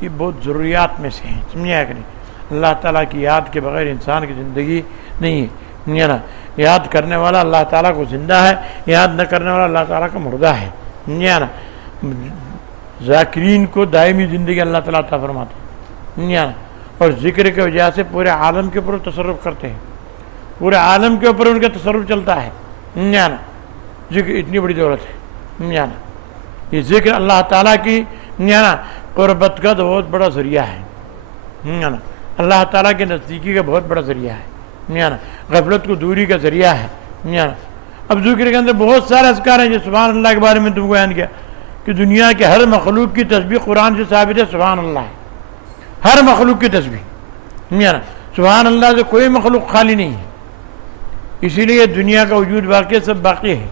یہ بہت ضروریات میں سے ہیں، سمجھا کہ نہیں؟ اللہ تعالیٰ کی یاد کے بغیر انسان کی زندگی نہیں ہے نا۔ یاد کرنے والا اللہ تعالیٰ کو زندہ ہے، یاد نہ کرنے والا اللہ تعالیٰ کا مردہ ہے، سمجھا نا۔ ذاکرین کو دائمی زندگی اللہ تعالیٰ عطا فرماتا ہے، سمجھا نا۔ اور ذکر کی وجہ سے پورے عالم کے اوپر تصرف کرتے ہیں، پورے عالم کے اوپر ان کا تصرف چلتا ہے، سمجھا نا۔ ذکر اتنی بڑی دولت ہے، سمجھا نا۔ یہ ذکر اللہ تعالیٰ کی نا قربت کا تو بہت بڑا ذریعہ ہے، نا۔ اللہ تعالیٰ کے نزدیکی کا بہت بڑا ذریعہ ہے، نا۔ غفلت کو دوری کا ذریعہ ہے، نا۔ اب ذکر کے اندر بہت سارے اذکار ہیں، جو سبحان اللہ کے بارے میں تم کو بیان کیا کہ دنیا کے ہر مخلوق کی تسبیح قرآن سے ثابت ہے، سبحان اللہ ہے، ہر مخلوق کی تسبیح، نا۔ سبحان اللہ سے کوئی مخلوق خالی نہیں ہے، اسی لیے دنیا کا وجود باقی سب باقی ہے،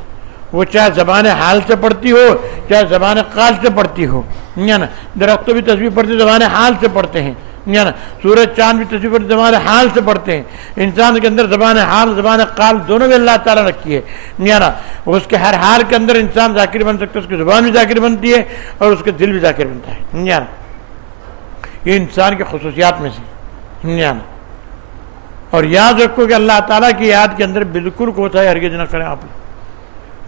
وہ چاہے زبان حال سے پڑھتی ہو چاہے زبان قال سے پڑھتی ہو، نا۔ درختوں بھی تسبیح پڑھتے زبان حال سے پڑھتے ہیں، نا۔ سورج چاند بھی تسبیح پڑھتے زبان حال سے پڑھتے ہیں۔ انسان کے اندر زبان حال زبان قال دونوں بھی اللہ تعالیٰ رکھی ہے، نا۔ اس کے ہر حال کے اندر انسان ذاکر بن سکتا ہے، اس کی زبان بھی ذاکر بنتی ہے اور اس کا دل بھی ذاکر بنتا ہے، نا۔ یہ انسان کی خصوصیات میں سے، نا۔ اور یاد رکھو کہ اللہ تعالیٰ کی یاد کے اندر بالکل کوتاہی ہرگز نہ کریں آپ،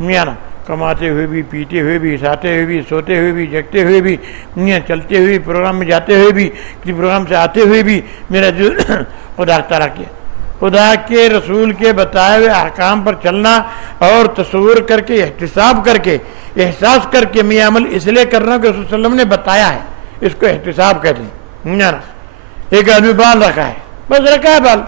نا۔ کماتے ہوئے بھی، پیتے ہوئے بھی، ساتے ہوئے بھی، سوتے ہوئے بھی، جگتے ہوئے بھی، چلتے ہوئے پروگرام میں جاتے ہوئے بھی، کسی پروگرام سے آتے ہوئے بھی میرا جو خدا تعالیٰ کے خدا کے رسول کے بتائے ہوئے احکام پر چلنا اور تصور کر کے احتساب کر کے احساس کر کے میں عمل اس لیے کر رہا ہوں کہ رسول صلی اللہ علیہ وسلم نے بتایا ہے، اس کو احتساب کہتے ہیں، نا۔ ایک آدمی بال رکھا ہے، بس رکھا ہے بال،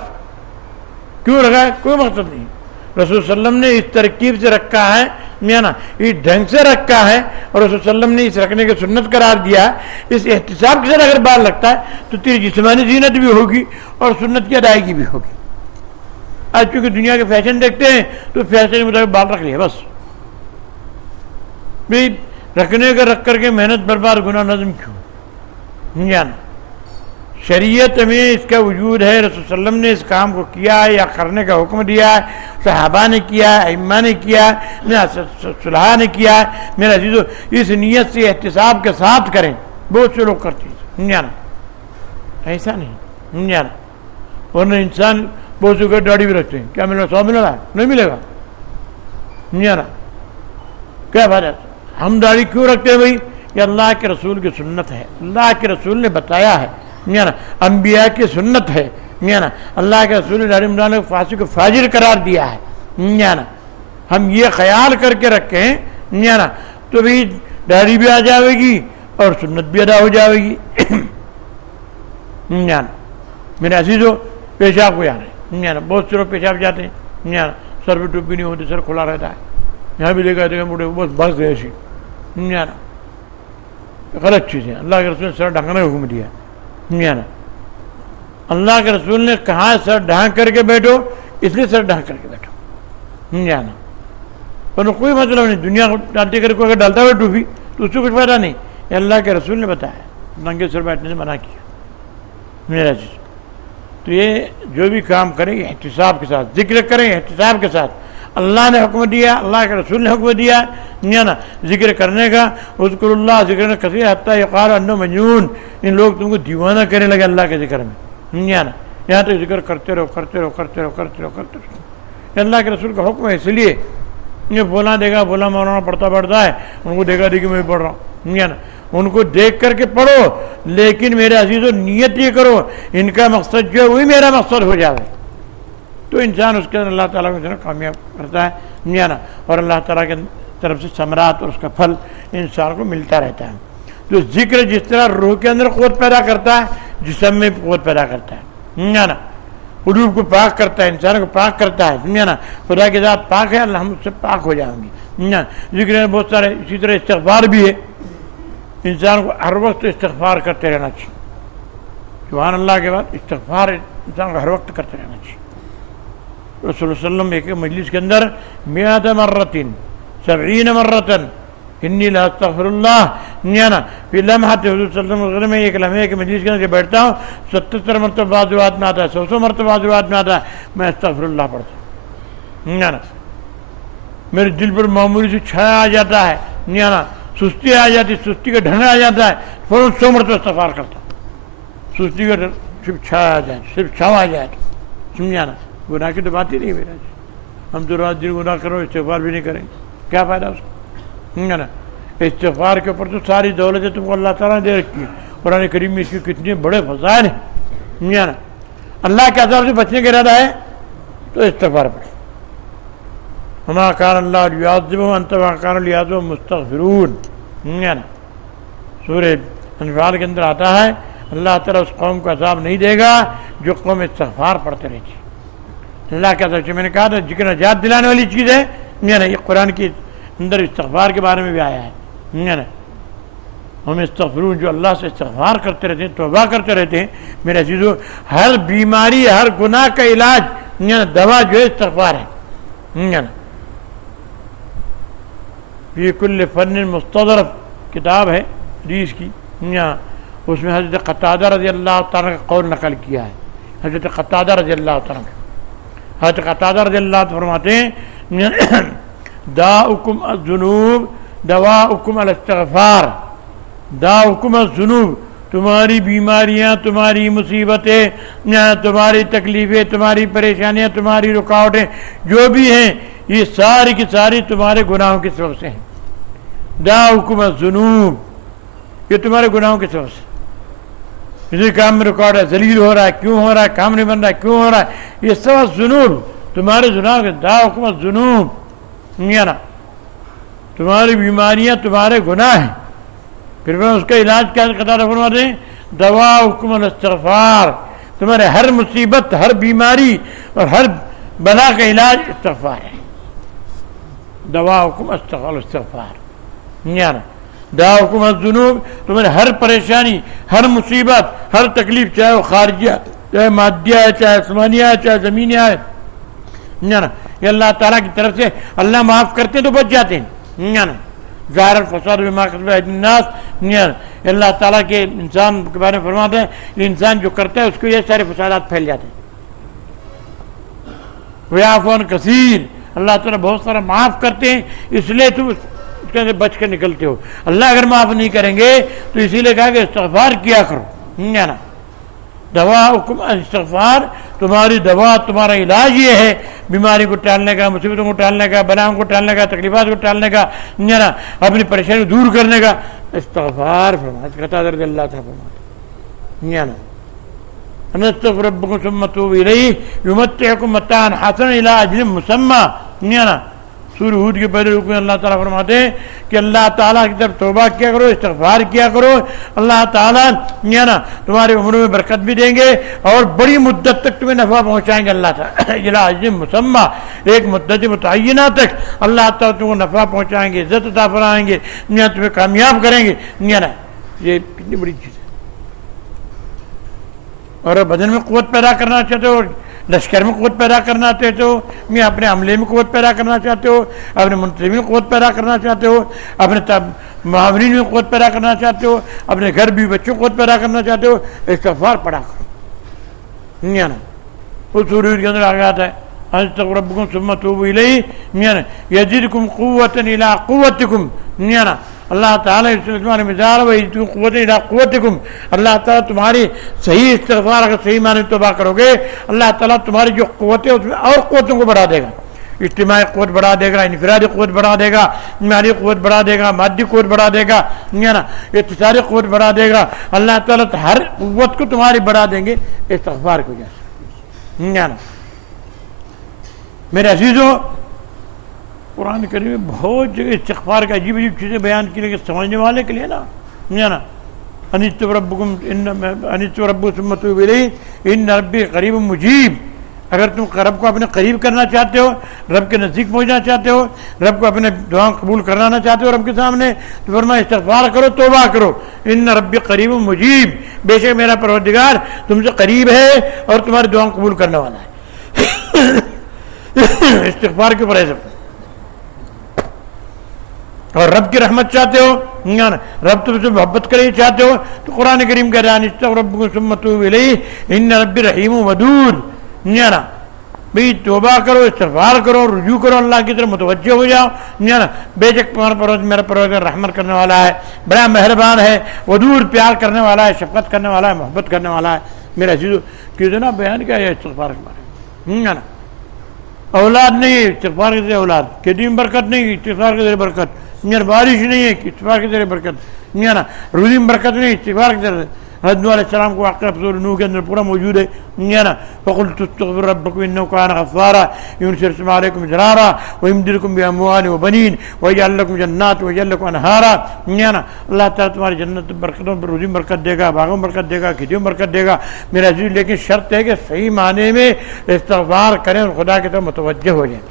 کیوں رکھا ہے کوئی مقصد نہیں، رسول صلی اللہ علیہ وسلم نے اس ترکیب سے رکھا ہے، نا، اس ڈھنگ سے رکھا ہے، اور رسول صلی اللہ علیہ وسلم نے اس رکھنے کی سنت قرار دیا ہے۔ اس احتساب کے ساتھ اگر بال رکھتا ہے تو تیری جسمانی زینت بھی ہوگی اور سنت کی ادائیگی بھی ہوگی۔ آج چونکہ دنیا کے فیشن دیکھتے ہیں تو فیشن کے مطابق بال رکھ لیا، بس بھائی رکھنے کا رکھ کر کے محنت برباد گناہ نظم کیوں، نا۔ شریعت میں اس کا وجود ہے، رسول صلی اللہ علیہ وسلم نے اس کام کو کیا ہے یا کرنے کا حکم دیا ہے، صحابہ نے کیا ہے، ائمہ نے کیا ہے، صلحاء نے کیا ہے۔ میرا عزیزو اس نیت سے احتساب کے ساتھ کریں، بہت سے لوگ کرتے ہیں، نا۔ ایسا نہیں، نا۔ ورنہ انسان بہت سے داڑھی بھی رکھتے ہیں، کیا ملے گا؟ 100 ملے گا؟ نہیں ملے گا، نا۔ کیا بات ہے؟ ہم داڑھی کیوں رکھتے ہیں بھائی؟ یہ اللہ کے رسول کی سنت ہے، اللہ کے رسول نے بتایا ہے، نا۔ انبیاء کی سنت ہے، نا۔ اللہ کے رسول نے داڑھی منڈانے کو فاسق و فاجر قرار دیا ہے، نا۔ ہم یہ خیال کر کے رکھیں، نا، تو بھی داڑھی بھی آ جائے گی اور سنت بھی ادا ہو جائے گی، نا۔ میرے عزیزو پیشاب کو جانا ہے، نا۔ بہت سے لوگ پیشاب جاتے ہیں، نا، سر پہ ٹوپی نہیں ہوتی، سر کھلا رہتا ہے، یہاں بھی دیکھا بوڑھے بس بس گئے ایسی، نا۔ غلط چیز ہے، اللہ کے رسول نے سر ڈھانکنے کا حکم دیا، نا۔ اللہ کے رسول نے کہا سر ڈھانک کر کے بیٹھو، اس لیے سر ڈھانک کر کے بیٹھو، نا۔ ورنہ کوئی مطلب نہیں، دنیا کو ڈالتے کر کے اگر ڈالتا ہوا ٹوپی تو اس سے کچھ فائدہ نہیں، یہ اللہ کے رسول نے بتایا، ننگے سر بیٹھنے سے منع کیا، میرا چیز۔ تو یہ جو بھی کام کریں احتساب کے ساتھ، ذکر کریں احتساب کے ساتھ، اللہ نے حکم دیا، اللہ کے رسول نے حکم دیا، نا۔ ذکر کرنے کا، اذکر اللہ ذکر کثیر حتی یقال انہ مجنون، ان لوگ تم کو دیوانہ کرنے لگے اللہ کے ذکر میں، نا۔ یہاں تک ذکر کرتے رہو کرتے رہو کرتے رہو کرتے رہو کرتے رہو، یہ اللہ کے رسول کا حکم ہے، اس لیے یہ بولا دیکھا بولا مولانا پڑھتا ہے، ان کو دیکھا دیکھی میں پڑھ رہا ہوں، نا۔ ان کو دیکھ کر کے پڑھو، لیکن میرے عزیزو نیت یہ کرو ان کا مقصد جو ہے وہی میرا مقصد ہو جائے، تو انسان اس کے اندر اللہ تعالیٰ کو کامیاب کرتا ہے، نا۔ اور اللہ تعالیٰ کے طرف سے ثمرات اور اس کا پھل انسان کو ملتا رہتا ہے۔ تو ذکر جس طرح روح کے اندر قوت پیدا کرتا ہے، جسم میں قوت پیدا کرتا ہے، نا۔ قلوب کو پاک کرتا ہے، انسان کو پاک کرتا ہے، نا۔ خدا کے ذات پاک ہے، اللہ ہم اس سے پاک ہو جائیں گے، نا۔ ذکر میں بہت سارے، اسی طرح استغفار بھی ہے، انسان کو ہر وقت استغفار کرتے رہنا چاہیے، سبحان اللہ کے بعد استغفار انسان کو ہر وقت کرتے رہنا چاہیے۔ رسول اللہ صلی اللہ علیہ وسلم ایک مجلس کے اندر 100 مرتين 70 مرتين انی لا استغفر اللہ، نا۔ پھر لمحہ حضور صلی اللہ علیہ وسلم میں ایک لمحے کے مجلس کے اندر بیٹھتا ہوں 77 مرتبہ بعض روایت میں آتا ہے، 100 مرتبہ بعض روایت میں آتا ہے، میں استغفر اللہ پڑھتا ہوں، نا۔ میرے دل پر معمولی سے چھایا آ جاتا ہے، نا، سستی آ جاتی، سستی کا ڈھنگ آ جاتا ہے، فوراً 100 مرتبہ استغفار کرتا ہوں، سوچتی کہ صرف چھا جائے، صرف چھاوا آ جائے، سمجھا نا؟ گناہ کی تو بات ہی نہیں میرا جی، ہم تو رات دن گناہ کرو استغفار بھی نہیں کریں گے، کیا فائدہ اس کو؟ سمجھا نا؟ استغفار کے اوپر تو ساری دولتیں تم کو اللہ تعالیٰ نے دے رکھی ہے، قرآن کریم میں اس کی کتنے بڑے فضائل ہیں، سمجھا نا؟ اللہ کے عذاب سے بچنے کا ارادہ ہے تو استغفار پڑھیں۔ وما کان اللہ لیعذبہم وانت وما کان لیعذبہم مستغفرون، سمجھا نا؟ سورہ انفال کے اندر آتا ہے اللہ تعالیٰ اس قوم کو عذاب نہیں دے گا جو قوم استغفار پڑھتے رہتی۔ اللہ کے عذاب سے میں نے کہا تھا ذکر نجات دلانے والی چیز ہے، سمجھا نا؟ یہ قرآن کے اندر استغفار کے بارے میں بھی آیا ہے، سمجھا نا؟ ہم استغفرون جو اللہ سے استغفار کرتے رہتے ہیں، توبہ کرتے رہتے ہیں، میرے عزیزو ہر بیماری ہر گناہ کا علاج، سمجھا نا؟ دوا جو ہے استغفار ہے، سمجھا نا؟ فی کل فن مستظرف کتاب ہے حدیث کی، اس میں حضرت قتادہ رضی اللہ تعالیٰ کا قول نقل کیا ہے۔ حضرت قتادہ رضی اللہ تعالیٰ کا، حضرت قتادہ رضی اللہ تعالیٰ فرماتے ہیں داؤکم الذنوب دواؤکم الاستغفار، داؤکم الذنوب، تمہاری بیماریاں، تمہاری مصیبتیں، تمہاری تکلیفیں، تمہاری پریشانیاں، تمہاری رکاوٹیں جو بھی ہیں یہ ساری کی ساری تمہارے گناہوں کی سبب سے ہیں۔ داؤکم الذنوب، یہ تمہارے گناہوں کی سبب سے، کسی کام میں رکاوٹ ہے، ذلیل ہو رہا ہے، کیوں ہو رہا ہے، کام نہیں بن رہا ہے، کیوں ہو رہا ہے، یہ سب ذنوب تمہارے گناہوں کے، داؤکم الذنوب، سمجھا نا؟ تمہاری بیماریاں تمہارے گناہ ہیں۔ پھر میں اس کا علاج کیا قطار فرماتے ہیں دواؤکم الاستغفار، تمہارے ہر مصیبت، ہر بیماری اور ہر بلا کا علاج استغفار ہے۔ دواؤکم الاستغفار، سمجھا نا؟ داؤکم الذنوب، تمہارے ہر پریشانی، ہر مصیبت، ہر تکلیف، چاہے وہ خارجیہ چاہے مادیہ ہے، چاہے آسمانیہ ہے، چاہے زمینیہ ہے، سمجھا نا؟ یہ اللہ تعالیٰ کی طرف سے اللہ معاف کرتے ہیں تو بچ جاتے ہیں، سمجھا نا؟ ظاہر الفساد بما کسبت ایدی الناس، اللہ تعالیٰ کے انسان کے بارے میں فرماتے ہیں یہ انسان جو کرتا ہے اس کو یہ سارے فسادات پھیل جاتے ہیں۔ ویعفو عن کثیر، اللہ تعالیٰ بہت سارا معاف کرتے ہیں، اس لیے تم اس کے اندر بچ کر نکلتے ہو۔ اللہ اگر معاف نہیں کریں گے تو اسی لیے کہا کہ استغفار کیا کرو، سمجھا نا؟ دواؤکم استغفار، تمہاری دوا، تمہارا علاج یہ ہے بیماری کو ٹالنے کا، مصیبتوں کو ٹالنے کا، بلاؤں کو ٹالنے کا، تکلیفات کو ٹالنے کا، سمجھا نا؟ اپنی پریشانی کو دور کرنے کا استغفار فرماتے، قتادہ رضی اللہ تعالیٰ فرماتے، سمجھا نا؟ انستغفر ربکم ثم توبوا الیہ یمتعکم متاعا حسنا الی اجل مسمی، سمجھا نا؟ سورہ ہود کے پہلے رکو میں اللہ تعالیٰ فرماتے ہیں کہ اللہ تعالیٰ کی طرف توبہ کیا کرو، استغفار کیا کرو، اللہ تعالیٰ نا تمہاری عمروں میں برکت بھی دیں گے اور بڑی مدت تک تمہیں نفع پہنچائیں گے اللہ تعالیٰ، الی اجل مسمی، ایک مدت متعینہ تک اللہ تعالیٰ تم کو نفع پہنچائیں گے، عزت عطا فرمائیں گے، تمہیں کامیاب کریں گے، نا؟ یہ کتنی بڑی چیز ہے۔ اور بدن میں قوت پیدا کرنا چاہتے ہو، لشکر میں قوت پیدا کرنا چاہتے ہو، میں اپنے عملے میں قوت پیدا کرنا چاہتے ہو، اپنے منتظمین میں قوت پیدا کرنا چاہتے ہو، اپنے معاونین میں قوت پیدا کرنا چاہتے ہو، اپنے گھر بھی بچوں کو قوت پیدا کرنا چاہتے ہو، استغفار پڑھا کرو، نا؟ وہ سورہ کے اندر آ گیا ہے انستغفر ربکم ثم توبوا الیہ یزدکم قوۃ الی قوتکم، نا؟ اللہ تعالیٰ تمہارے مزار و قوت الی قوتکم، اللہ تعالیٰ تمہاری صحیح استغفار اگر صحیح معنی توبہ کرو گے اللہ تعالیٰ تمہاری جو قوت ہے اس میں اور قوتوں کو بڑھا دے گا، اجتماعی قوت بڑھا دے گا، انفرادی قوت بڑھا دے گا، مالی قوت بڑھا دے گا، مادی قوت بڑھا دے گا، نا؟ اتصاری قوت بڑھا دے گا، اللہ تعالیٰ ہر قوت کو تمہاری بڑھا دیں گے استغفار کی وجہ سے، نا؟ میرے عزیزو قرآن کریم میں بہت جگہ استغفار کا عجیب عجیب چیزیں بیان کی لیکن سمجھنے والے کے لیے نا انستغفر ربکم ثم توبوا الیہ ان ربی قریب مجیب، اگر تم رب کو اپنے قریب کرنا چاہتے ہو، رب کے نزدیک پہنچنا چاہتے ہو، رب کو اپنے دعا قبول کرانا چاہتے ہو رب کے سامنے، تو فرمایا استغفار کرو، توبہ کرو، ان ربی قریب مجیب، بے شک میرا پروردگار تم سے قریب ہے اور تمہاری دعا قبول کرنے والا ہے۔ استغفار کے اوپر ہے سب، اور رب کی رحمت چاہتے ہو، رب تم سے محبت کرے چاہتے ہو تو قرآن کریم کہہ رہا ہے انستغفر ربکم ثم توبوا الیہ ان ربی رحیم ودود، بھئی توبہ کرو، استغفار کرو، رجوع کرو، اللہ کی طرف متوجہ ہو جاؤ، بے شک میرا پروردگار رحمت کرنے والا ہے، بڑا مہربان ہے، ودود پیار کرنے والا ہے، شفقت کرنے والا ہے، محبت کرنے والا ہے میرا عزیز۔ کتنا بیان کیا ہے استغفار کے بارے میں، اولاد نہیں ہے استغفار کے ذریعے اولاد، کھیتی میں برکت نہیں ہے استغفار کے ذریعے برکت، بارش نہیں ہے استغفار کے ذریعے برکت، روزی میں برکت نہیں استغفار کے ذریعے۔ حضرت نوح علیہ السلام کو واقعہ سورۃ نوح کے اندر پورا موجود ہے، فَقُلْتُ اسْتَغْفِرُوا رَبَّكُمْ إِنَّهُ كَانَ غَفَّارًا يُرْسِلِ السَّمَاءَ عَلَيْكُمْ مِدْرَارًا وَيُمْدِدْكُمْ بِأَمْوَالٍ وَبَنِينَ وَيَجْعَلْ لَكُمْ جَنَّاتٍ وَيَجْعَلْ لَكُمْ أَنْهَارًا۔ اللہ تعالیٰ تمہاری جنت برکتوں پر، روزی میں برکت دے گا، باغوں میں برکت دے گا، کھیتیوں میں برکت دے گا میرا عزیز، لیکن شرط ہے کہ صحیح معنی میں استغفار کریں اور خدا کی طرف متوجہ ہو جائیں،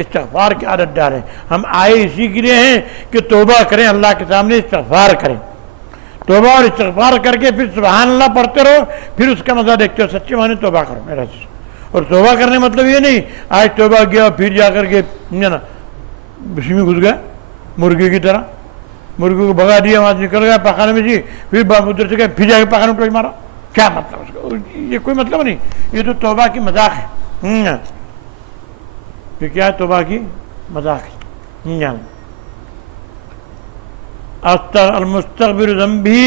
استغفار کی عادت ڈالیں۔ ہم آئے اسی کے لیے ہیں کہ توبہ کریں، اللہ کے سامنے استغفار کریں، توبہ اور استغفار کر کے پھر سبحان اللہ پڑھتے رہو، پھر اس کا مزہ دیکھتے ہو، سچے معنی توبہ کرو میرا عزیز۔ اور توبہ کرنے مطلب یہ نہیں آج توبہ کیا پھر جا کر کے اسی میں گھس گیا مرغے کی طرح، مرغے کو بھگا دیا، وہاں نکل گیا پخانے میں جی، پھر ادھر سے گئے پھر جا کے پخانے میں ٹوچ مارا، کیا مطلب اس کا؟ یہ کوئی مطلب نہیں، یہ تو توبہ کی مذاق ہے، یہ کیا ہے؟ توبہ کی مذاق ہے۔ المستغفر ذنبی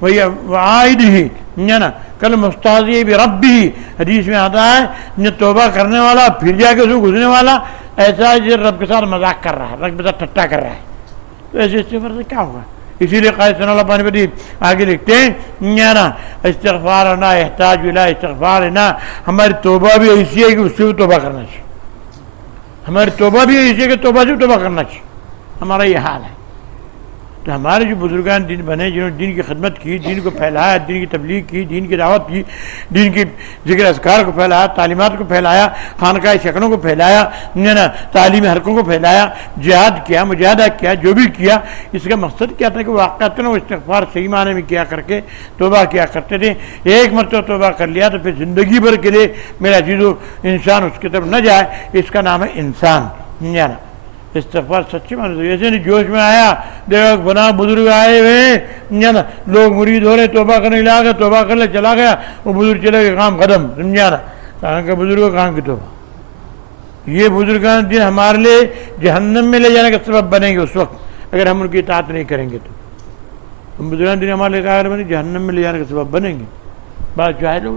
وعائدہ کل مستعذی بربہ، حدیث میں آتا ہے توبہ کرنے والا پھر جا کے اس میں گھسنے والا ایسا ہے جیسے رب کے ساتھ مذاق کر رہا ہے، رب کے ساتھ ٹھٹا کر رہا ہے، تو ایسے استغفار سے کیا ہوگا؟ اسی لیے قائد ثناء اللہ پانی پتی آگے لکھتے ہیں استغفارنا احتاج الی استغفارنا، ہماری توبہ بھی ایسی ہے کہ اس سے بھی توبہ کرنا چاہیے، ہماری توبہ بھی ایسی ہے کہ توبہ سے بھی توبہ کرنا چاہیے، ہمارا یہ حال ہے۔ تو ہمارے جو بزرگان دین بنے، جنہوں نے دین کی خدمت کی، دین کو پھیلایا، دین کی تبلیغ کی، دین کی دعوت کی، دین کی ذکر اذکار کو پھیلایا، تعلیمات کو پھیلایا، خانقاہ شکنوں کو پھیلایا، تعلیمی حلقوں کو پھیلایا، جہاد کیا، مجاہدہ کیا، جو بھی کیا، اس کا مقصد کیا تھا کہ واقعات وہ استغفار صحیح معنی میں کیا کر کے توبہ کیا کرتے تھے۔ ایک مرتبہ توبہ کر لیا تو پھر زندگی بھر کے لیے میرا عزیزو انسان اس کی طرف نہ جائے، اس کا نام ہے انسان۔ استغفار سچی معنی سے ایسے نہیں جوش میں آیا، دیکھو بنا بزرگ آئے ہوئے ہیں، لوگ مرید ہو رہے، توبہ کرنے لگا گیا، توبہ کر لے چلا گیا، وہ بزرگ چلے گئے، کام ختم، سمجھا نا؟ کہاں کا بزرگ کہاں کی توبہ؟ یہ بزرگان دین ہمارے لیے جہنم میں لے جانے کا سبب بنیں گے اس وقت اگر ہم ان کی اطاعت نہیں کریں گے، تو بزرگان دین ہمارے لیے جہنم میں لے جانے کا سبب بنیں گے۔ بات چاہے لوگ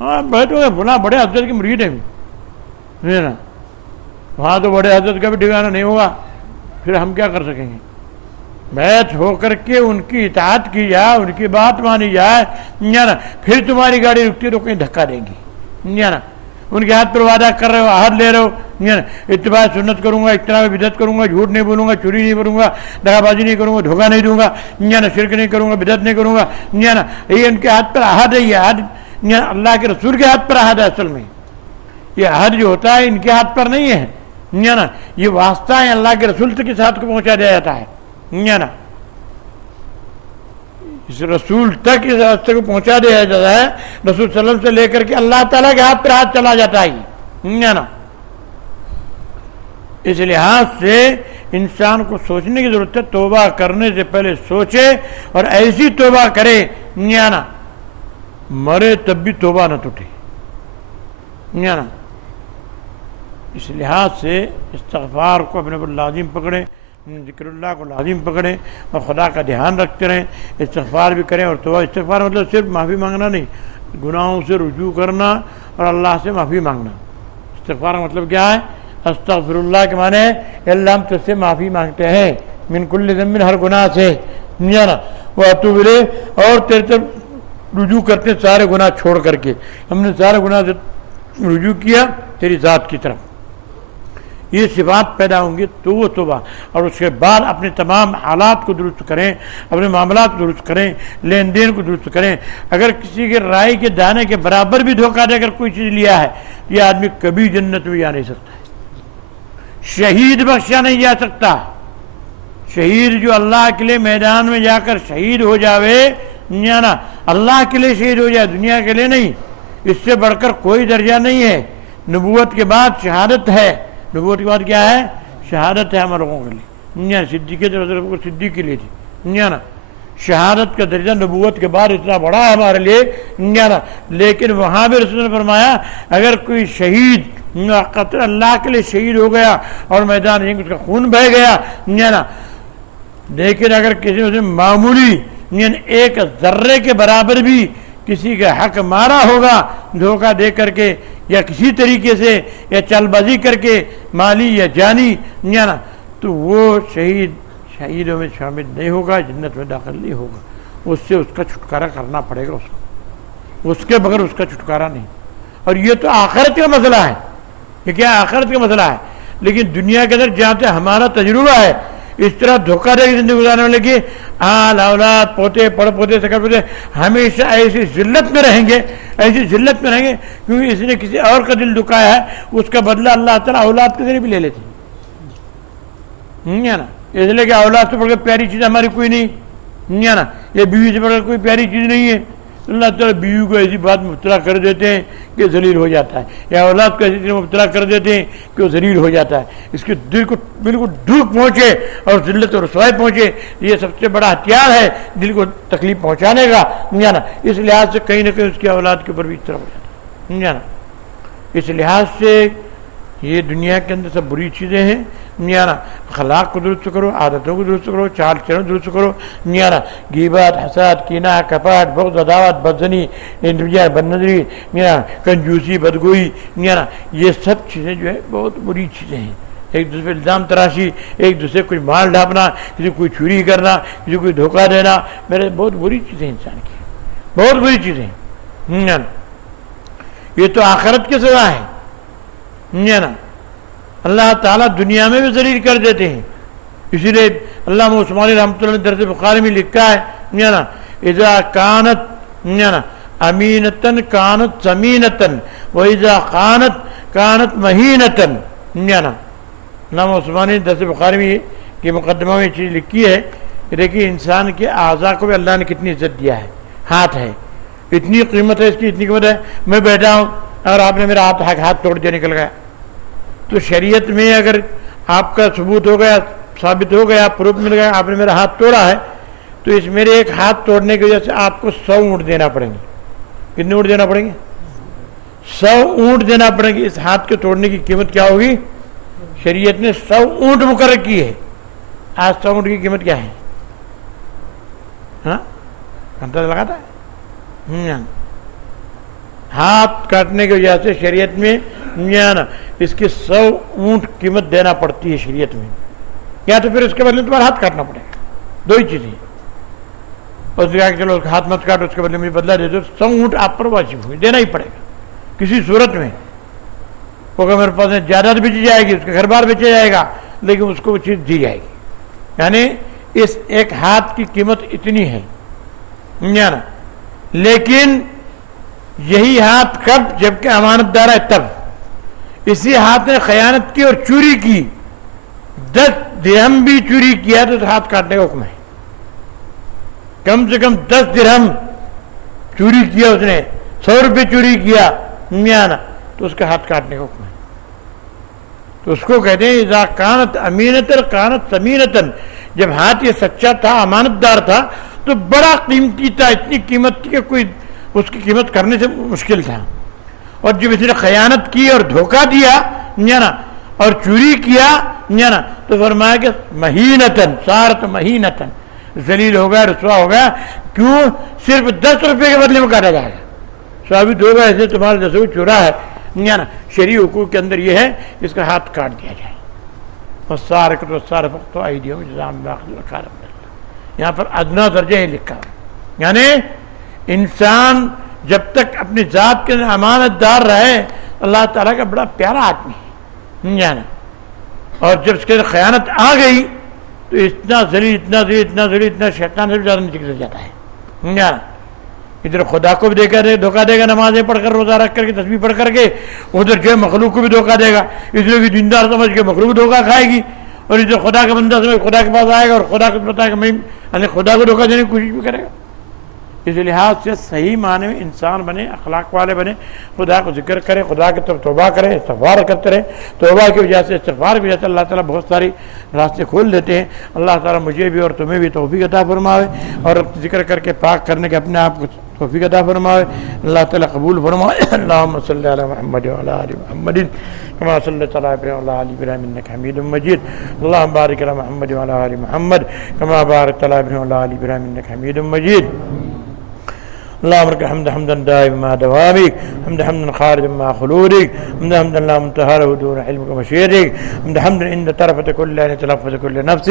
ہاں بیٹھو گے بنا بڑے حضرت کے مرید ہیں نا، وہاں تو بڑے حضرت کا بھی ٹھکانہ نہیں ہوگا، پھر ہم کیا کر سکیں گے؟ بیعت ہو کر کے ان کی اطاعت کی جائے، ان کی بات مانی جائے، پھر تمہاری گاڑی رکتی تو کہیں دھکا دیں گی، ان کے ہاتھ پر وعدہ کر رہے ہو، عہد لے رہے ہو، اتباع سنت کروں گا، اجتناب بدعت کروں گا، جھوٹ نہیں بولوں گا، چوری نہیں کروں گا، دغا بازی نہیں کروں گا، دھوکہ نہیں دوں گا، شرک نہیں کروں گا، بدعت نہیں کروں گا، یہ ان کے ہاتھ پر عہد ہے، یہ عہد اللہ کے رسول کے ہاتھ پر عہد ہے۔ اصل میں یہ عہد جو ہوتا ہے ان کے ہاتھ پر نہیں ہے، یہ واسطہ ہے اللہ کے رسول تک اس ہاتھ کو پہنچا دیا جاتا ہے، اس رسول تک اس راستے کو پہنچا دیا جاتا ہے، رسول صلی اللہ علیہ وسلم سے لے کر کے اللہ تعالیٰ کے ہاتھ پر ہاتھ چلا جاتا ہے۔ اس لحاظ سے انسان کو سوچنے کی ضرورت ہے، توبہ کرنے سے پہلے سوچے اور ایسی توبہ کرے مرے تب بھی توبہ نہ ٹوٹے۔ اس لحاظ سے استغفار کو اپنے پر لازم پکڑیں، ذکر اللہ کو لازم پکڑیں اور خدا کا دھیان رکھتے رہیں، استغفار بھی کریں اور توبہ۔ استغفار مطلب صرف معافی مانگنا نہیں، گناہوں سے رجوع کرنا اور اللہ سے معافی مانگنا۔ استغفار کا مطلب کیا ہے؟ استغفر اللہ کے معنی ہے اللہ ہم تجھ سے معافی مانگتے ہیں من کل ذنب، ہر گناہ سے، واتوب الیہ، اور تیرے طرف رجوع کرتے سارے گناہ چھوڑ کر کے، ہم نے سارے گناہ سے رجوع کیا تیری ذات کی طرف۔ یہ صفات پیدا ہوں گی تو وہ توبہ، اور اس کے بعد اپنے تمام حالات کو درست کریں، اپنے معاملات کو درست کریں، لین دین کو درست کریں۔ اگر کسی کے رائے کے دانے کے برابر بھی دھوکہ دے کر کوئی چیز لیا ہے، یہ آدمی کبھی جنت میں جا نہیں سکتا ہے، شہید بخشا نہیں جا سکتا۔ شہید جو اللہ کے لیے میدان میں جا کر شہید ہو جاوے، اللہ کے لیے شہید ہو جائے، دنیا کے لیے نہیں، اس سے بڑھ کر کوئی درجہ نہیں ہے۔ نبوت کے بعد شہادت ہے، نبوت کے بعد کیا ہے؟ شہادت ہے ہم لوگوں کے لیے، صدیق صدیق کے لیے تھی، شہادت کا درجہ نبوت کے بعد اتنا بڑا ہے ہمارے لیے، لیکن وہاں بھی رسول نے فرمایا اگر کوئی شہید قتل اللہ کے لیے شہید ہو گیا اور میدان جنگ اس کا خون بہہ گیا نا، لیکن اگر کسی نے معمولی ایک ذرے کے برابر بھی کسی کا حق مارا ہوگا دھوکہ دے کر کے یا کسی طریقے سے یا چال بازی کر کے مالی یا جانی نا، تو وہ شہیدوں میں شامل نہیں ہوگا، جنت میں داخل نہیں ہوگا، اس سے اس کا چھٹکارا کرنا پڑے گا، اس کے بغیر اس کا چھٹکارا نہیں۔ اور یہ تو آخرت کا مسئلہ ہے، یہ کیا آخرت کا مسئلہ ہے، لیکن دنیا کے اندر جہاں تک ہمارا تجربہ ہے اس طرح دھوکہ دے کے زندگی گزارنے والے کی اولاد پوتے پڑ پوتے سکر پوتے ہمیشہ ایسی ذلت میں رہیں گے، ایسی ذلت میں رہیں گے، کیونکہ اس نے کسی اور کا دل دکھایا ہے، اس کا بدلہ اللہ تعالیٰ اولاد کے ذریعے بھی لے لیتے ہیں نا، اس لیے کہ اولاد سے بڑھ کے پیاری چیز ہماری کوئی نہیں ہے نا، یہ بیوی سے بڑھ کر کوئی پیاری چیز نہیں ہے، اللہ تعالیٰ بیوی کو ایسی بات مبتلا کر دیتے ہیں کہ ذلیل ہو جاتا ہے، یا اولاد کو ایسی چیز مبتلا کر دیتے ہیں کہ وہ ذلیل ہو جاتا ہے، اس کے دل کو بالکل ڈوب پہنچے اور ذلت اور رسوائی پہنچے، یہ سب سے بڑا ہتھیار ہے دل کو تکلیف پہنچانے کا نا، اس لحاظ سے کہیں نہ کہیں اس کی اولاد کے اوپر بھی اس طرح ہو جاتا ہے نا، اس لحاظ سے یہ دنیا کے اندر سب بری چیزیں ہیں نا، اخلاق کو درست کرو، عادتوں کو درست کرو، چال چلن درست کرو نا، غیبت، حسد، کینہ، کپٹ، بغض، عداوت، بدزنی، بدنظری نا، کنجوسی، بدگوئی نا، یہ سب چیزیں جو ہے بہت بری چیزیں ہیں، ایک دوسرے الزام تراشی، ایک دوسرے کو مال ڈھانپنا، کسی کو کوئی چوری کرنا، کسی کو دھوکہ دینا، میرے بہت بری چیزیں انسان کی، بہت بری چیزیں نا، یہ تو آخرت کے سوا ہے نا، اللہ تعالیٰ دنیا میں بھی ذلیل کر دیتے ہیں، اسی لیے علامہ عثمانی رحمۃ اللہ نے درس بخاری میں لکھا ہے نا، اذا کانت نا امینتن کانت سمینتن و اذا خانت کانت مہینتن نا، علامہ عثمانی نے درس بخاری میں یہ مقدمہ میں یہ چیز لکھی ہے کہ دیکھیے انسان کے اعضاء کو بھی اللہ نے کتنی عزت دیا ہے، ہاتھ ہے، اتنی قیمت ہے اس کی، اتنی قیمت ہے، میں بیٹھا ہوں اگر آپ نے میرا ہاتھ توڑ دیا نکل گیا تو شریعت میں اگر آپ کا ثبوت ہو گیا، ثابت ہو گیا، پروف مل گیا آپ نے میرا ہاتھ توڑا ہے، تو اس میرے ایک ہاتھ توڑنے کی وجہ سے آپ کو 100 اونٹ دینا پڑیں گے، کتنے اونٹ دینا پڑیں گے؟ 100 اونٹ دینا پڑیں گے، اس ہاتھ کے توڑنے کی قیمت کیا ہوگی؟ شریعت نے 100 اونٹ مقرر کی ہے، آج 100 اونٹ کی قیمت کیا ہے؟ ہاں اندازہ لگاتا ہے، ہاتھ کاٹنے کی وجہ سے شریعت میں اس کی 100 اونٹ قیمت دینا پڑتی ہے شریعت میں، یا تو پھر اس کے بدلے تمہارا ہاتھ کاٹنا پڑے گا، دو ہی چیزیں، اس نے کہا کہ چلو ہاتھ مت کاٹو، اس کے بدلے مجھے بدلہ دے دو، 100 اونٹ آپ پر واجب ہوئی، دینا ہی پڑے گا کسی صورت میں، کیونکہ میرے پاس جائیداد بیچی جائے گی، اس کا گھر بار بیچا جائے گا، لیکن اس کو وہ چیز دی جائے گی، یعنی اس ایک ہاتھ کی قیمت اتنی ہے نا، لیکن یہی ہاتھ کب؟ جبکہ امانت دار ہے تب، اسی ہاتھ نے خیانت کی اور چوری کی، 10 درہم بھی چوری کیا تو ہاتھ کاٹنے کا حکم ہے، کم سے کم 10 درہم چوری کیا اس نے، 100 روپے چوری کیا نا، تو اس کا ہاتھ کاٹنے کا حکم ہے، تو اس کو کہتے ہیں اذا کانت امینتن کانت سمینتن، جب ہاتھ یہ سچا تھا، امانت دار تھا تو بڑا قیمتی تھا، اتنی قیمت تھی کہ کوئی اس کی قیمت کرنے سے مشکل تھا، اور جب اس نے خیانت کی اور دھوکہ دیا نا اور چوری کیا نا، تو فرمایا کہ مہینتن، صارت مہینتن، ذلیل ہو گیا، رسوا ہو گیا، کیوں؟ صرف 10 روپے کے بدلے میں کاٹا جائے گا، ثابت ہوگا ایسے تمہارے 10 روپے چورا ہے نا، شرعی حقوق کے اندر یہ ہے اس کا ہاتھ کاٹ دیا جائے، والسارقۃ والسارق فأیدیہم جزاء بما کسبوا، یہاں پر ادنا درجہ ہی لکھا، یعنی انسان جب تک اپنی ذات کے امانت دار رہے اللہ تعالیٰ کا بڑا پیارا آدمی ہے نا، اور جب اس کے خیانت آ گئی تو اتنا ذلیل اتنا ذلیل اتنا ذلیل اتنا شیطان سے بھی زیادہ نکل جاتا ہے نا، ادھر خدا کو بھی دھوکہ دے گا، نمازیں پڑھ کر روزہ رکھ کر کے تسبیح پڑھ کر کے، ادھر جو ہے مخلوق کو بھی دھوکہ دے گا، اس لیے کہ دیندار سمجھ کے مخلوق دھوکہ کھائے گی، اور ادھر خدا کا بندہ سمجھ خدا کے پاس آئے گا اور خدا کو بتائے گا میں یعنی خدا کو دھوکہ دینے کی کوشش بھی کرے گا، اس لحاظ سے صحیح معنی میں انسان بنے، اخلاق والے بنے، خدا کو ذکر کرے، خدا کی طرف توبہ کرے، استغفار کرتے رہے، توبہ کی وجہ سے استغفار کی وجہ سے اللہ تعالیٰ بہت ساری راستے کھول دیتے ہیں، اللہ تعالیٰ مجھے بھی اور تمہیں بھی توفیق عطا فرماوے، اور ذکر کر کے پاک کرنے کے اپنے آپ کو توفیق عطا فرمائے، اللہ تعالیٰ قبول فرمائے۔ اللہم صلی علی محمد وعلی آل محمد كما صليت على ابراهيم وعلى ال ابراهيم انك حميد مجيد، اللهم بارك على محمد وعلى ال محمد كما باركت على ابراهيم وعلى ال ابراهيم انك حميد مجيد. اللهم لك الحمد حمدا دائما مع دوامك، حمدا خالدا مع خلودك، حمدا لا منتهى له دون علمك ومشيئتك، حمدا عند طرفة كل عين تلفظ كل نفس،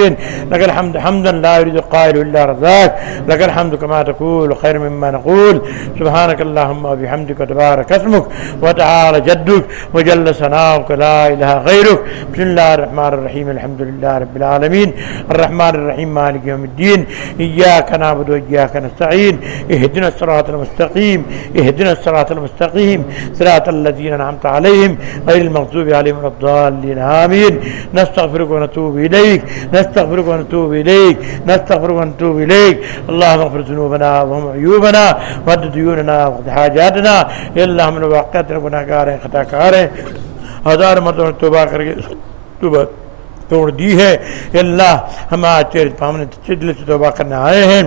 لك الحمد حمدا لا يريد القائل الا رضاك، لك الحمد كما تقول خير مما نقول. سبحانك اللهم وبحمدك وتبارك اسمك وتعالى جدك وجل ثناؤك لا اله غيرك. بسم الله الرحمن الرحيم، الحمد لله رب العالمين الرحمن الرحيم مالك يوم الدين، اياك نعبد واياك نستعين، اهدنا الصراط المستقيم، اهدنا الصراط المستقيم صراط الذين انعمت عليهم غير المغضوب عليهم ولا الضالين آمين. نستغفرك ونتوب اليك، نستغفرك ونتوب اليك، نستغفرك ونتوب اليك. اللهم اغفر ذنوبنا وهم عيوبنا وقض ديوننا وقض حاجاتنا. یا اللہ ہم لوگ واقعات گناہگار ہیں، خطا کار ہیں، ہزار مرتبہ توبہ کر کے توبہ توڑ دی ہے. یا اللہ ہم آج تیرے سامنے دل سے توبہ کرنے آئے ہیں.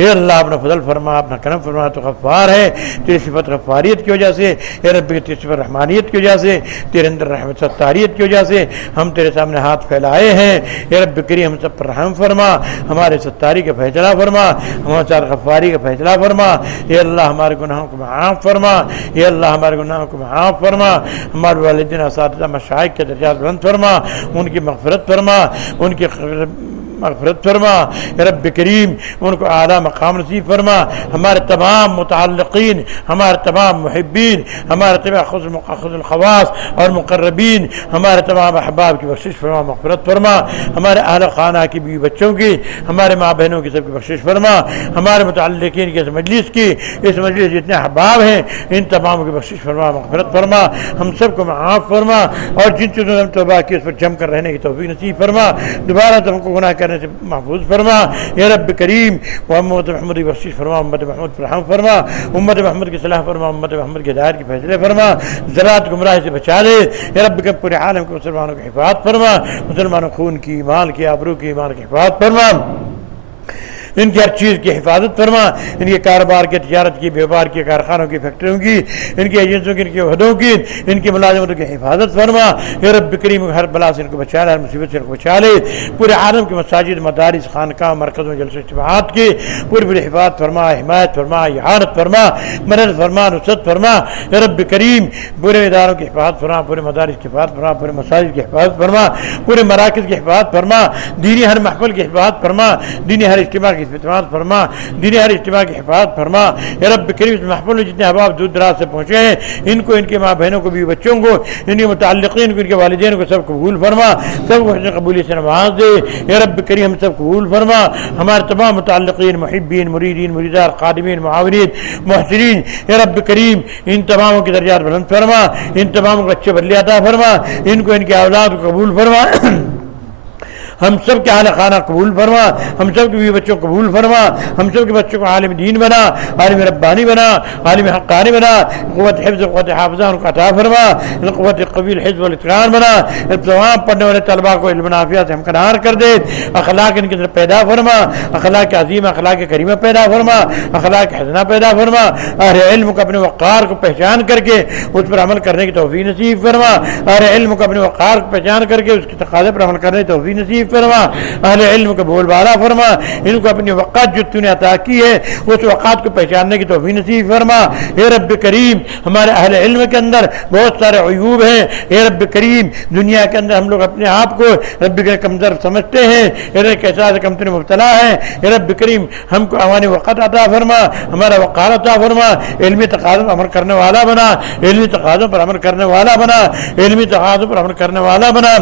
اے اللہ اپنا فضل فرما، اپنا کرم فرما، تو غفار ہے. تیری صفت غفاریت کی وجہ سے، اے رب تیری صفت رحمانیت کی وجہ سے، تیرے اندر رحمت ستاریت کی وجہ سے ہم تیرے سامنے ہاتھ پھیلائے ہیں. اے رب کریم ہم سب پر رحم فرما، ہمارے ستاری کا فیصلہ فرما، ہمارے ساتھ غفاری کا فیصلہ فرما. اے اللہ ہمارے گناہوں کو معاف فرما، اے اللہ ہمارے گناہوں کو معاف فرما. ہمارے والدین، اساتذہ، مشائخ کے درجات بلند فرما، ان کی مغفرت فرما، ان کی مغفرت فرما. اے رب کریم ان کو اعلیٰ مقام نصیب فرما. ہمارے تمام متعلقین، ہمارے تمام محبین، ہمارے تمام خصوص الخواص اور مقربین، ہمارے تمام احباب کی بخشش فرما، مغفرت فرما. ہمارے اہل خانہ کی بیوی بچوں کی، ہمارے ماں بہنوں کی سب کی بخشش فرما. ہمارے متعلقین کی اس مجلس کی، اس مجلس جتنے احباب ہیں ان تمام کی بخشش فرما، مغفرت فرما. ہم سب کو معاف فرما، اور جن چیزوں نے ہم توبہ کی اس پر جم کر رہنے کی توفیق نصیب فرما. دوبارہ تم کو گناہ کرنے سے محفوظ فرما. یا رب کریم محمد محمد کی بخشش فرما، امت محمد پر رحم فرما، امت محمد کی صلاح فرما، امت محمد کی ہدایت کی فیصلے فرما. ذرات گمراہی سے بچا دے. یا رب کہ پورے عالم کے مسلمانوں کی حفاظت فرما، مسلمانوں خون کی، مال کی، آبرو کی، ایمان کی حفاظت فرما. ان کی ہر چیز کی حفاظت فرما. ان کے کاروبار کی، تجارت کی، بیوبار کی، کارخانوں کی، فیکٹریوں کی، ان کی ایجنسیوں کی، ان کے عہدوں کی، ان کی ملازمتوں کی حفاظت فرما. یا رب کریم ہر بلا سے ان کو بچا لے، ہر مصیبت سے ان کو بچا لے. پورے عالم کے مساجد، مدارس، خانقاہ، مرکزوں، جلسوں، اجتماعات کی پوری حفاظت فرما، حمایت فرما، اعانت فرما، مدد فرما، نصرت فرما. یا رب کریم پورے اداروں کی حفاظت فرما، پورے مدارس کی حفاظت فرما، پورے مساجد کی حفاظت فرما، پورے مراکز کی حفاظت فرما. دینی ہر محفل کی حفاظت فرما، دینی ہر اجتماع کی حفاظت فرما، دینی ہر اجتماع کی حفاظت فرما. یا رب کریم اس محفل میں جتنے احباب دور دراز سے پہنچے ہیں ان کو، ان کے ماں بہنوں کو، بھی بچوں کو، ان کے متعلقین کو، ان کے والدین کو سب قبول فرما، سب کو حسن قبولی سے نواز دے. یا رب کریم ہم سب قبول فرما. ہمارے تمام متعلقین، محبین، مریدین، مریدار، خادمین، معاونین، محسنین، یا رب کریم ان تماموں کی درجات بلند فرما، ان تماموں کو اچھے بدلے عطا فرما، ان کو، ان کے اولاد کو قبول فرما. ہم سب کے اہل خانہ قبول فرما، ہم سب کے بیوی بچوں قبول فرما، ہم سب کے بچوں کو عالم دین بنا، عالم ربانی بنا، عالم حقانی بنا. قوت حفظ، قوت حافظہ ان کو عطا فرما، قوت قوی الحفظ والاتقان بنا. تمام پڑھنے والے طلباء کو علم نافع سے ہمکنار کر دے. اخلاق ان کے اندر پیدا فرما، اخلاق عظیم، اخلاق کریمہ پیدا فرما، اخلاق حسنہ پیدا فرما. اہل علم کو اپنے وقار کو پہچان کر کے اس پر عمل کرنے کی توفیق نصیب فرما. اہل علم کو اپنے وقار کو پہچان کر کے اس کے تقاضے پر عمل کرنے کی توفیق نصیب فرما. اہل علم کو بول بالا فرما. ان کو اپنی وقت جو تو نے عطا کی ہے اس وقت کو پہچاننے کی توفیق نصیب فرما. اے رب کریم ہمارے اہل علم کے اندر بہت سارے عیوب ہیں. اے رب کریم دنیا کے اندر ہم لوگ اپنے آپ کو رب کے کمزور سمجھتے ہیں، کیسا کمتری مبتلا ہے. اے رب کریم ہم کو ہماری وقت عطا فرما، ہمارا وقار عطا فرما. علمی تقاضوں پر عمل کرنے والا بنا، علمی تقاضوں پر عمل کرنے والا بنا، علمی تقاضوں پر عمل کرنے والا بنا.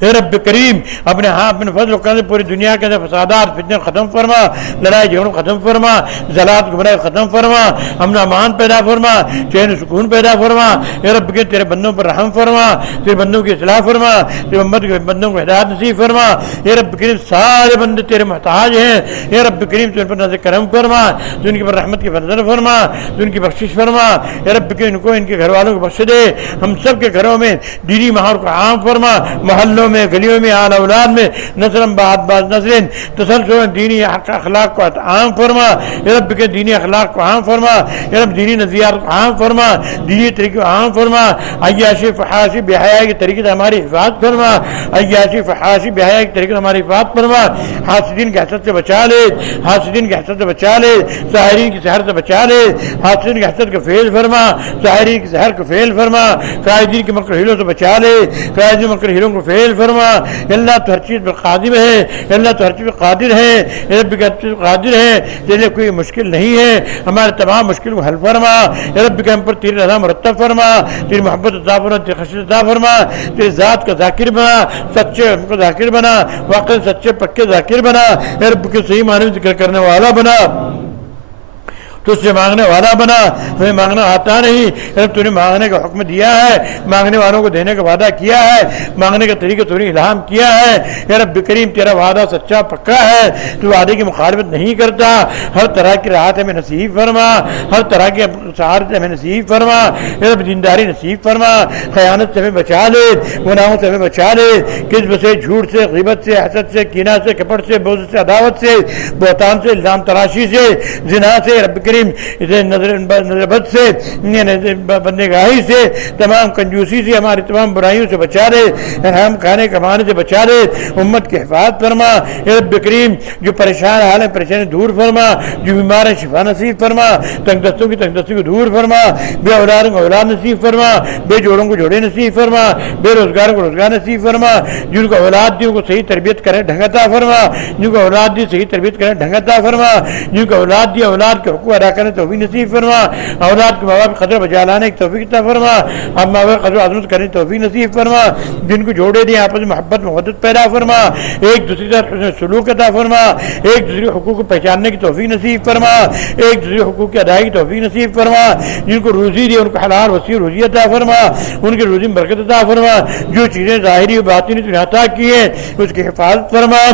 اے رب کریم اپنے اپنے فضل و کرم سے پوری دنیا کے اندر فسادات، فتنے ختم فرما، لڑائی جھگڑوں ختم فرما، ذلات گمراہی ختم فرما، امن امان پیدا فرما، چین و سکون پیدا فرما. اے رب کریم تیرے بندوں پر رحم فرما، تیرے بندوں کی اصلاح فرما، تیرے امت کے بندوں کو ہدایت نصیب فرما. اے رب کریم سارے بندے تیرے محتاج ہیں. اے رب کریم تو ان پر نظر کرم فرما، تو ان کی پر رحمت کی فضل فرما، تو ان کی بخشش فرما. اے رب کریم ان کو، ان کے گھر والوں کو بخش دے. ہم سب کے گھروں میں دینی ماحول کو عام فرما، محلوں میں گلیوں میں آل اولاد میں نسل بعد بعد نسل تسلسل دینی اخلاق کو عام فرما یا رب کے دینی اخلاق کو عام فرما یا رب دینی نظریات کو عام فرما دینی طریقے کو عام فرما عیاشی فحاشی بے حیائی کے طریقے سے ہماری حفاظت فرما عیاشی فحاشی بے حیائی کے طریقے سے ہماری حفاظت فرما حاسدین کے حسد سے بچا لے حاسدین کے حسد سے بچا لے ساحرین کی سحر سے بچا لے حاسدین کے حسد کو فیل فرما ساحرین کی سحر کو فیل فرما قائدین کے مکر ہیلوں سے بچا لے قائدین مکر ہیلوں کو فیل فرما اللہ تو ہر چیز پر قادر ہے اللہ تو ہر چیز پر قادر ہے رب کا قادر ہے تیرے کوئی مشکل نہیں ہے ہمارے تمام مشکل کو حل فرما رب کے ہم پر تیری رضا مرتب فرما تیری محبت عطا فرما تیری خشیت عطا فرما تیری ذات کا ذاکر بنا سچے ہم کو ذاکر بنا واقعی سچے پکے ذاکر بنا رب کے صحیح معنی میں ذکر کرنے والا بنا تو اس سے مانگنے والا بنا ہمیں مانگنا آتا نہیں رب تو نے مانگنے کا حکم دیا ہے مانگنے والوں کو دینے کا وعدہ کیا ہے مانگنے کا طریقہ تو نے الہام کیا ہے یا رب کریم تیرا وعدہ سچا پکا ہے تو وعدے کی مخالفت نہیں کرتا ہر طرح کی راحت ہمیں نصیب فرما ہر طرح کی سعادت ہمیں نصیب فرما یا رب دینداری نصیب فرما خیانت سے ہمیں بچا لے گناہوں سے ہمیں بچا لے کذب سے جھوٹ سے غیبت سے حسد سے کینہ سے کپٹ سے بغض سے عداوت سے بہتان سے الزام تراشی سے زنا سے رب کریم نظر بد سے بندگاہی سے تمام کنجوسی سے ہماری تمام برائیوں سے بچا لے حرام کھانے کمانے سے بچا لے امت کی حفاظت فرما رب کریم جو پریشان حال ہے پریشانی دور فرما جو بیمار ہے شفا نصیب فرما تنگ دستوں کی تنگ دستی کو دور فرما بے اولادوں کو اولاد نصیب فرما بے جوڑوں کو جوڑے نصیب فرما بے روزگاروں کو روزگار نصیب فرما جن کو اولاد دی ان کو صحیح تربیت کرے ڈھنگ عطا فرما جن کو اولاد دی صحیح تربیت کرے ڈھنگ عطا فرما جن کو اولاد دی اولاد کے حقوق ادا کرنے توفیق نصیب فرما اولاد کے ماں باپ قدر بجا لانے کی توفیق عطا فرما اب ماں باپ قدر عظمت کرنے کی توفیق نصیب فرما جن کو جوڑے دیں آپس میں محبت محبت پیدا فرما ایک دوسرے کے ساتھ سلوک عطا فرما ایک دوسرے کے حقوق کو پہچاننے کی توفیق نصیب فرما ایک دوسرے حقوق کی ادائیگی کی توفیق نصیب فرما جن کو روزی دی ان کو حلال وسیع روزی عطا فرما ان کی روزی میں برکت عطا فرما جو چیزیں ظاہری و باطنی تو عطا کی ہیں اس کی حفاظت فرما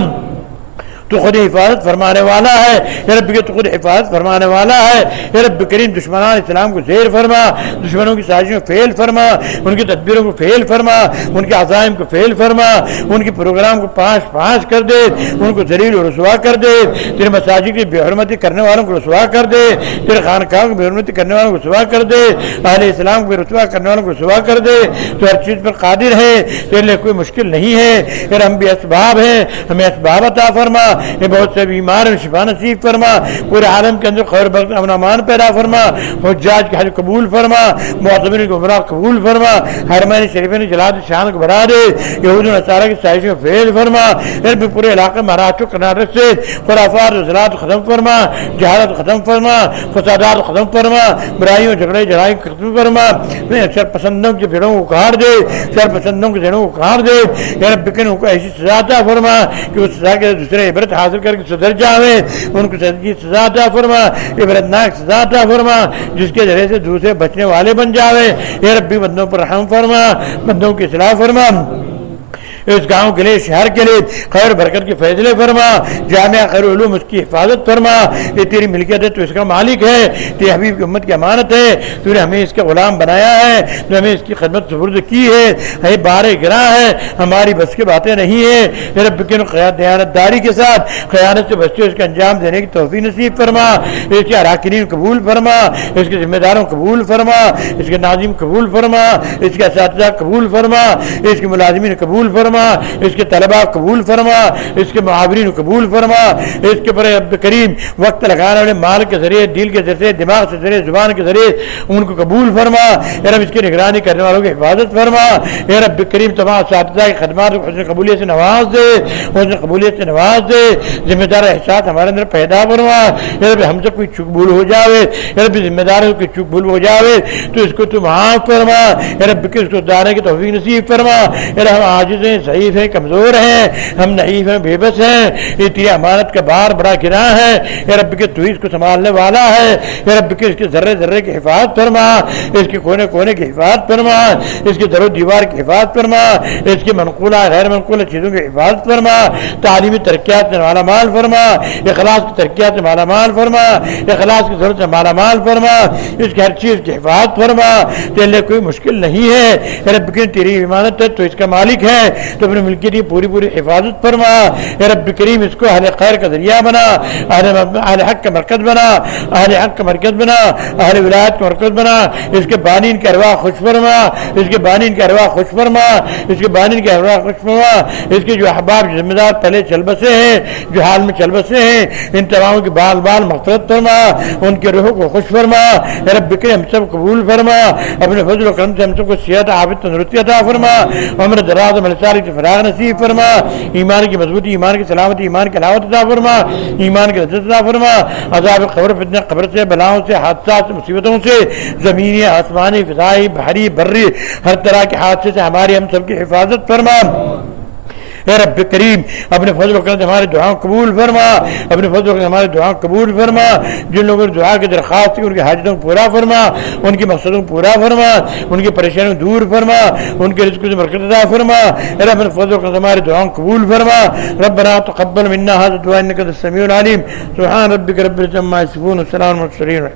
تو خود حفاظت فرمانے والا ہے یا رب کے تو خود حفاظت فرمانے والا ہے یا رب کریم دشمنان اسلام کو زیر فرما دشمنوں کی سازشوں کو فیل فرما ان کی تدبیروں کو فیل فرما ان کے عزائم کو فیل فرما ان کے پروگرام کو پاش کر دے ان کو ذلیل و رسوا کر دے تیرے مساجد کی بے حرمتی کرنے والوں کو رسوا کر دے تیرے خانقاہ کو بے حرمتی کرنے والوں کو رسوا کر دے اہل اسلام کو بے رسوا کرنے والوں کو رسوا کر دے تو ہر چیز پر قادر ہے تیرے لیے کوئی مشکل نہیں ہے یار ہم بھی اسباب ہیں ہمیں اسباب عطا فرما یہ بہت سے بیمار ہیں شفا نصیب فرما پورے عالم کے اندر خیر برکت امن امان پیدا فرما حجاج کے حج قبول فرما معتمرین کو عمرہ قبول فرما حرمین شریفین جلاد شان کو بڑھا دے یہود و نصارہ کی سائشوں کو فیل فرما پھر پورے علاقے مہاراشٹر کرناٹک سے خرافات و ضلالت ختم فرما جہالت ختم فرما فسادات ختم فرما برائیوں جھگڑے جڑائی ختم فرما شر پسندوں کے بھیڑوں کو اکھاڑ دے شر پسندوں کے ذہنوں کو اکھاڑ دے یا رب ان کو ایسی سزا عطا فرما کہ اس سزا کے دوسرے عبرت حاصل کر کے سدھر جاوے ان کو سزا عطا فرما عبرتناک سزا عطا فرما جس کے ذریعے سے دوسرے بچنے والے بن جاوے یا ربی بندوں پر رحم فرما بندوں کی اصلاح فرما اس گاؤں کے لیے شہر کے لیے خیر برکت کے فیصلے فرما جامعہ خیر علوم اس کی حفاظت فرما یہ تیری ملکیت ہے تو اس کا مالک ہے تیری حبیب کی امت کی امانت ہے تو نے ہمیں اس کا غلام بنایا ہے تو ہمیں اس کی خدمت سپرد کی ہے بار گراں ہے ہماری بس کی باتیں نہیں ہیں رب کی دیانت داری کے ساتھ خیانت سے بچتے اس کا انجام دینے کی توفیق نصیب فرما اس کے اراکین قبول فرما اس کے ذمہ داروں قبول فرما اس کے ناظم قبول فرما اس کے اساتذہ قبول فرما اس کے ملازمین قبول فرما اس کے طلباء قبول فرما اس کے معاورین قبول فرما اس کے پر رب کریم وقت لگانے والے مال کے ذریعے دل کے ذریعے دماغ کے ذریعے زبان کے ذریعے ان کو قبول فرما یا رب اس کی نگرانی کرنے والوں کی حفاظت فرما یا رب کریم تمام اساتذہ کی خدمات کو حسن قبولیت سے نواز دے حسن قبولیت سے نواز دے ذمہ دار احساس ہمارے اندر پیدا فرما یا رب ہم سے کوئی چک بھول ہو جاوے یا رب ذمہ داروں کی چک بھول ہو جاوے تو اس کو تو معاف فرما یا رب اس کو دانے کی توفیق نصیب فرما یا ہم عاجز ہیں ضعیف ہیں کمزور ہیں ہم نحیف ہیں بے بس ہیں یہ تیری امانت کا بار بڑا گراں ہے یا رب کے تو اس کو سنبھالنے والا ہے یا رب کے اس کے ذرے ذرے کی حفاظت فرما اس کے کونے کونے کی حفاظت فرما اس کی در و دیوار کی حفاظت فرما اس کی منقولہ غیر منقولہ چیزوں کی حفاظت فرما تعلیمی ترقیات سے مالا مال فرما اخلاص کی ترقیات سے مالا مال فرما اخلاص کی ضرورت سے مالا مال فرما اس کی ہر چیز کی حفاظت فرما تیرے لیے کوئی مشکل نہیں ہے یا رب کی تیری امانت ہے تو اس کا مالک ہے تو اپنے ملکیت کی پوری پوری حفاظت فرما اے رب کریم، اس کو اہل خیر کا ذریعہ بنا، اہل حق کا مرکز بنا، اہل حق کا مرکز بنا، اہل ولایت کا مرکز بنا، اس کے بانین کا ارواح خوش فرما، اس کے بانین کا ارواح خوش فرما، اس کے بانین کا ارواح خوش فرما، اس کے جو احباب ذمہ دار پہلے چل بسے ہیں، جو حال میں چل بسے ہیں، ان تماموں کی بال بال مغفرت فرما، ان کے روحوں کو خوش فرما اے رب کریم، ہم سب قبول فرما، اپنے فضل و کرم سے ہم سب کو صحت عافیت تندرستی عطا فرما، عمر دراز عمل صالح کی فراغ نصیب فرما، ایمان کی مضبوطی، ایمان کی سلامتی، ایمان کی علاوت عطا فرما، ایمان کی عزت عطا فرما، عذاب قبر، فتنہ قبر سے، بلاؤں سے، حادثات سے، مصیبتوں سے، زمینی، آسمانی، فضائی، بحری، بری، ہر طرح کے حادثے سے ہماری ہم سب کی حفاظت فرما اے رب کریم، اپنے فضل و کرم سے ہماری دعاؤں قبول فرما، اپنے فضل و کرم سے ہماری دعاؤں قبول فرما، جن لوگوں نے دعا کی درخواست کی ان کی حاجتوں کو پورا فرما، ان کی مقصدوں کو پورا فرما، ان کی پریشانیوں کو دور فرما، ان کے رزق سے برکت عطا فرما اے رب، اپنے فضل و کرم سے ہماری دعاؤں قبول فرما، ربنا تقبل منا هذا الدعاء انك انت السميع العليم، سبحان ربك رب العزة عما يصفون، والسلام على المرسلين.